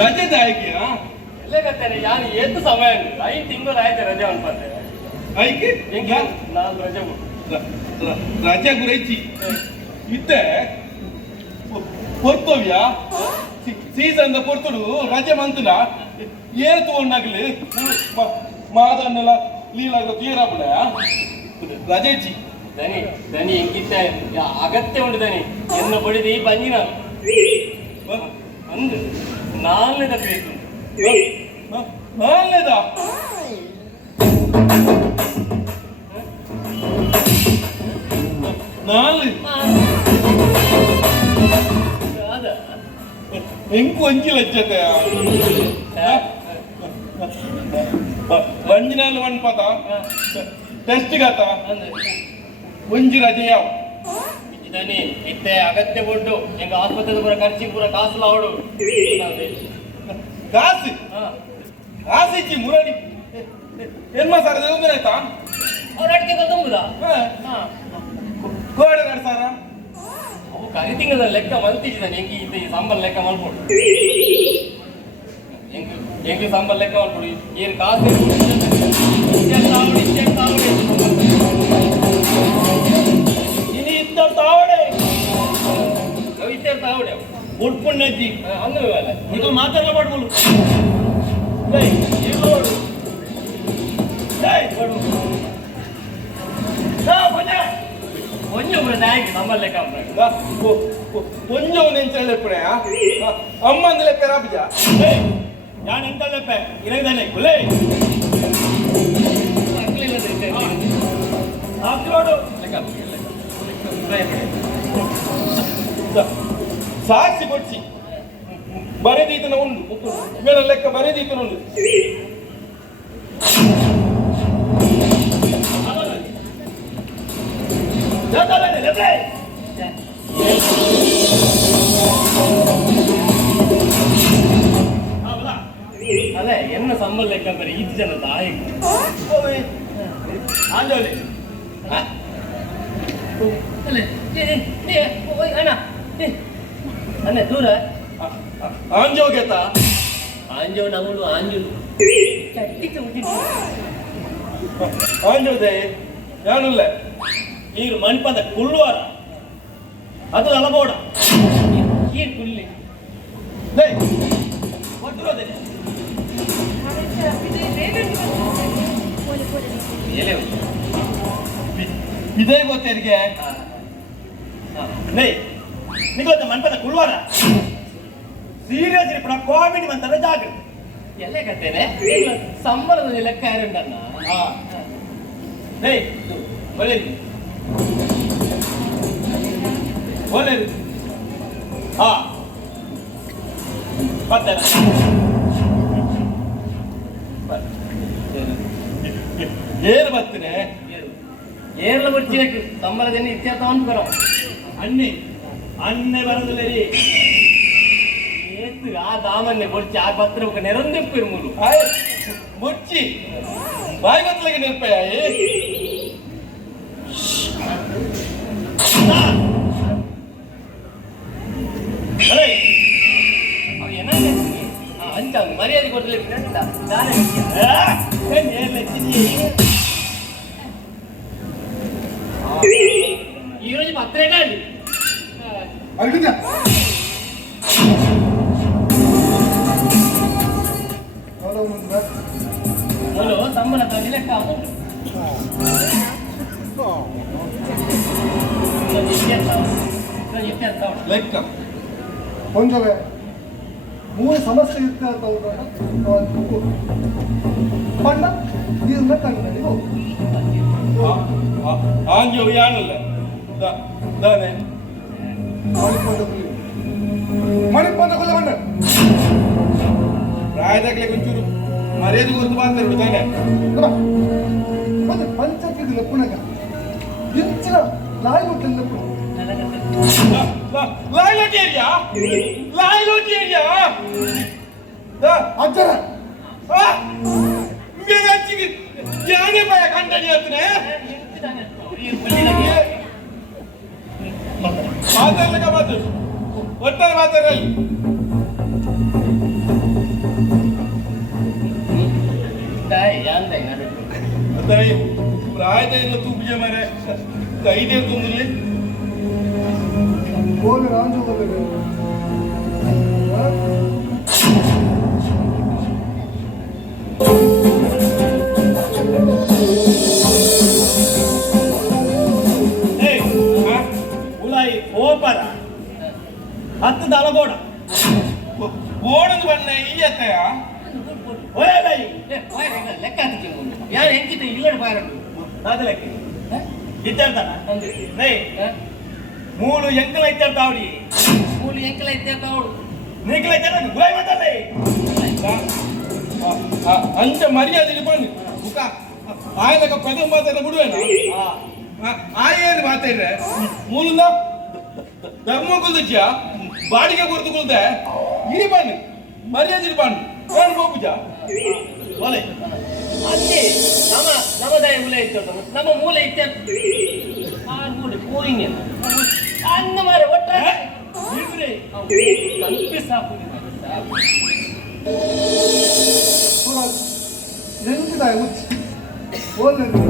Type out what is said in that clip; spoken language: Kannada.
ರಜೆ ಆಯ್ಕೆ ಎಲ್ಲ ಗೊತ್ತೇನೆ ಯಾನು ಎಷ್ಟು ಸಮಯ 5 ತಿಂಗಳು ಆಯ್ತು ರಜೆ ಅನ್ಪತ್ತೆ ಆಯ್ಕೆ ನಾನು ರಜೆ ರಜೆ ಗುರೈಚಿ ಇತ್ತೆ ಕೊರ್ತವ್ಯ ಸೀಸನ್ ಕೊರ್ತಡು ರಜೆ ಮಂತಲ ಏನ್ ತಗೊಂಡಾಗ್ಲಿ ಮಾದನ್ನೆಲ್ಲ ಲೀಲಾಗ ತೀರಾಬಿಡ ರಜೆ ಇಚ್ಚಿ ದನಿ ದನಿ ಹೆಂಗಿತ್ತ ಅಗತ್ಯ ಉಂಟು ದನಿ ಎನ್ನ ಬಡಿದಿ ಬಂದಿ ನಾನು ಅಂದು ನಾಲ್ನೇದ ಬೇಕು ನಾಲ್ನೇದ ನಾಲ್ಕು ಹೆಂಗ್ ಒಂಜಿ ಲಜ್ಜತೆ ರಂಜಿನಲ್ಲಿ ಮನ್ಪತ ಟೆಸ್ಟ್ ಗಾತ ಒಂಜಿ ರಜೆ ಯಾವ ಇದನಿ ಇತ್ತೆ ಅಗತ್ಯ ಕೊಟ್ಟು ಹೆಂಗ ಆಸ್ಪತ್ರೆ ಪೂರ ಖರ್ಚಿ ಪೂರ ಕಾಸು ಲಾವಡು ಕಾಸು ಕಾಸು ಇಚ್ಚಿ ಮುರಡಿ ಎನ್ಮ ಸರ್ ಆಯ್ತಾ ಅವ್ರ ಅಡಿಕೆ ಗೊತ್ತಂಬುದಾ ಕೋಡೆ ಸಾರ ಅವು ಕರಿ ತಿಂಗಳ ಲೆಕ್ಕ ಮಲ್ತಿದ್ದಾನೆ ಹೆಂಗಿ ಈ ಸಂಬಳ ಲೆಕ್ಕ ಮಲ್ಕೊಡು ಹೆಂಗಿ ಸಂಬಳ ಲೆಕ್ಕ ಮಲ್ಕೊಡು ಏನು ಕಾಸು ಇನ್ನು ಇದ್ದ ತಾವಡೆ ಇದ್ದ ತಾವಡೆ ಉಟ್ಪುಣ್ಣಜ್ಜಿ ಅಂಗ ಈಗ ಮಾತಾಡಲ ಮಾಡ್ಬೋದು கொஞ்சம் நம்ம ಲೆಕ್ಕ கொஞ்சம் ನೆಂಚಳ್ಳೆಪ್ಪಣೆ ಅಮ್ಮ ಅಂದಲೆ ಪೆರಾಬಿಜ ಯಾನ್ ಎಂತಳ್ಳೆಪ್ಪೆ ಇರಗದಾನೆ ಕುಲೇ ಹಾಕ್ಲೋಡು ಸಾಕ್ಷಿ ಕೊಡ್ಸಿ ಬರೆದೀತನ ಉಂಟು ಮೇಲ ಲೆಕ್ಕ ಬರೆದೀತನ ಉಂಟು ಅಲ್ಲ ಎನ್ನ ಸಂಬಳ ಲೆಕ್ಕ ಬರೀ 5 ಜನ ತಾಯಿ ಆಂಜೋಲಿ ಅಣ್ಣ ದೂರ ಆಂಜೋ ಗೆತ ಆಂಜೋ ನಮ್ಮಳು ಆಂಜು ಆಂಜೋದೆ ಯಾನುಲ್ಲ ನೀರು ಮಣಿಪದ ಕುಳ್ಳುವಾರ ಅದು ಅಲಬೋಡ ಈ ಕುಲ್ಲಿ ಒಟ್ಟಿರೋದೆ ಇದೇ ಗೊತ್ತೇರಿಗೆ ನಿಗೋತ ಮಣಿಪದ ಕುಳ್ಳುವಾರ ಸೀರಿಯಸ್ ಇರ್ಪಡ ಕಾಮಿಡಿ ಮಂತರ ಜಾಗ್ರತೆ ಎಲ್ಲ ಕತ್ತೇನೆ ಸಂಬಳದ ಲೆಕ್ಕ ಯಾರುಂಟನ್ನ ಬರೀರಿ ಒಳ್ಳೆಯದು ಬರ್ತೇನೆ ಏರು ಬರ್ತೀನಿ ಏರ್ಲ ಬರ್ತಿಬೇಕು ಸಂಬಳದಲ್ಲಿ ಇತ್ಯರ್ಥ ಅಂತ ಬರೋ ಅನ್ನೆ ಬರೋದಿಲ್ಲ ರೀ ಏತು ಆ ದಾಮನ್ನೆ ಕೊಡ್ಚಿ ಆ ಪತ್ರ ನೆರಂದಿಪ್ಪಿರು ಮೂರು ಮುಚ್ಚಿ ಬಾಯಿ ಬತ್ತಲಿಗೆ ನೆನಪ ಅಂಚ ಮರ್ಯಾದೆ ಕೊಡ್ಲಿಕ್ಕೆ ಈ రోజు ಪತ್ರಿಕೆ ಸಂಬಳ ಲೆಕ್ಕ ಲೆಕ್ಕ ಕೊಂಚವೇ ಮೂರು ಸಮಸ್ಯೆ ಇರ್ತಾ ಪಂಡ ನೀರನ್ನ ಕಂಡು ಆಂಜೋ ಯಾನಲ್ಲ ದಾನೆ ಮಣಿಪಂಡ ಕೊಲ್ಲ ಬಂಡ ಪ್ರಾಯದಾಗಲೇ ಒಂಚೂರು ಮರ್ಯಾದೆ ಗುರುತು ಮಾತಾಡು ತಾನೆ ಮತ್ತೆ ಪಂಚಾಯತ್ ಲೆಪ್ಪುನಾಗ ಇಂಚಿನ ಲಾಯಿ ಕೊಟ್ಟಿಲ್ಲ ಲೆಪ್ಪು ಲಾಯ್ಲೋಟಿ ಏರಿಯಾ ಅಜ್ಜರ ಯಾನೇ ಭಯ ಕಂಟನಿ ಹತ್ತನೆ ಮಾತಾಡ್ಲಿಕ್ಕೆ ಮಾತು ಒಟ್ಟಾರೆ ಮಾತಾಡಲಿ ದೈ ಪ್ರಾಯದ ಇಲ್ಲ ತೂಪಿಜ ಮರೆ ಕೈದೇ ತುಂದಲ್ಲಿ ಹೋಗಿ ರಾಂಜು ಹೋಗಬೇಕು ಉಲಾಯಿ ಓಪರ ಹತ್ತು ದಳ ಬೋಡ ಬೋಡದು ಬಣ್ಣ ಈ ಅತ್ತಯ್ಯ ಒಳ್ಳೆದಾಯಿ ಲೆಕ್ಕ ಯಾರು ಹೆಂಗಿದ್ದೆ ಇಲ್ಲ ಬಾರದು ಅದು ಲೆಕ್ಕ ಇದ್ದಾರ್ತಾನ ಮೂಲು ಎಂಕಲ ಇದ್ದಾರ್ತ ಅವಡಿ ಮೂಲು ಎಂಕಲ ಇದ್ದ ಅವಳು ನೀಕಲ ಇದ್ದಾರ ಗುಲಾಯಿ ಮಾತಾಡಲೇ ಅಂಚ ಮರ್ಯಾದೆ ಬಂದು ಮುಖ ಆಯ್ಲಕ ಪದ ಮಾತಾಡ ಬಿಡುವೇನ ಆಯೇನು ಮಾತಾಡ್ರೆ ಮೂಲದ ಧರ್ಮ ಕುಲ್ದಜ್ಜ ಬಾಡಿಗೆ ಕೊರತು ಕುಲ್ದೆ ಇರಿ ಬನ್ನಿ ಮರ್ಯಾದೆ ಬನ್ನಿ ಏನು ಹೋಗುಜ ಒಲೆ ಅಲ್ಲಿ ನಮ್ಮದಾಯ ಮೂಲೆ ಇತ್ತು ನಮ್ಮ ಮೂಲೆ ಇತ್ತ ಆ ಮೂಲೆ ಹೋಯಿಂಗೆ ಅನ್ನ ಮಾರ ಒಟ್ಟಾರೆ ಸಾಕು ಎಂತಿದಾಯ ಮುಚ್ಚಿ ಹೋಗ್ಲಿ